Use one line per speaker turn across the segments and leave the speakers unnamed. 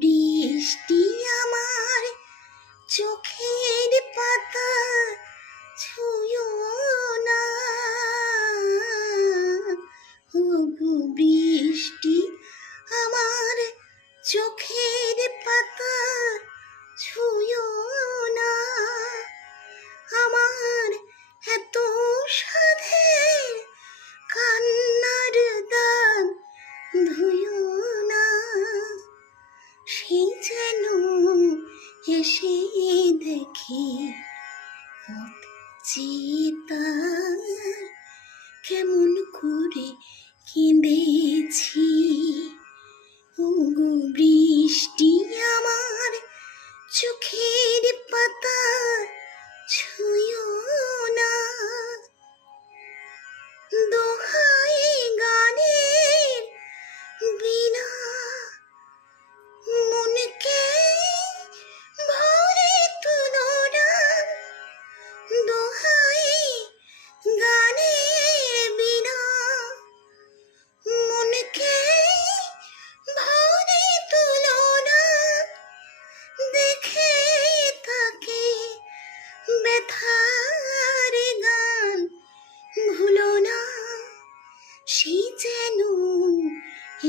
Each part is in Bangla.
বৃষ্টি আমার চোখের চিতার কেমন করে কেঁদেছি?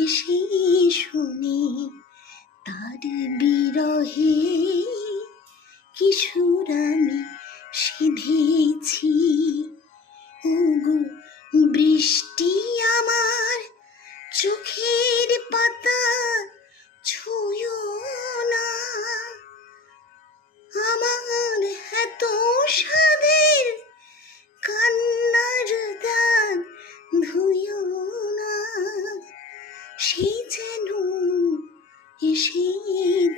এসে শুনে তার বিরহে কিশোর আমি সিধেছি। ওগো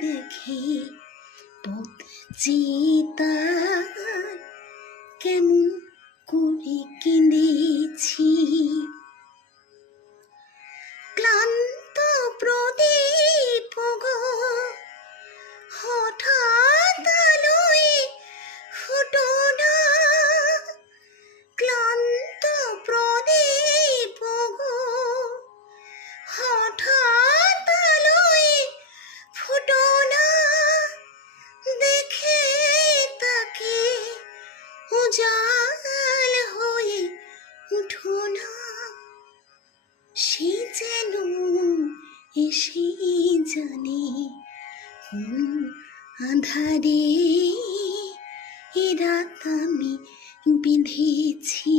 দেখে পথ চিতার কেমন করে কেঁদেছি উজাল হয়ে উঠো না। সে যেন এসে জানে আধারে এ রাত আমি বিঁধেছি।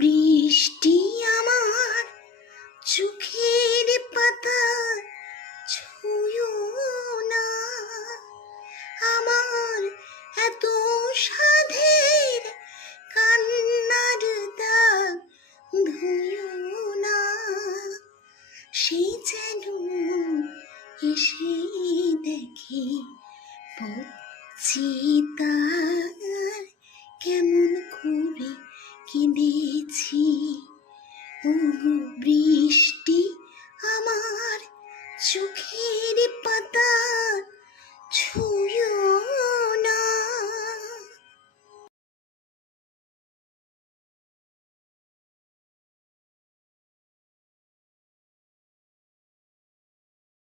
বৃষ্টি আমার ধুয়ো না। সেই যেন এসে দেখে চিতার কেমন করে কেঁদেছি ওগো বৃষ্টি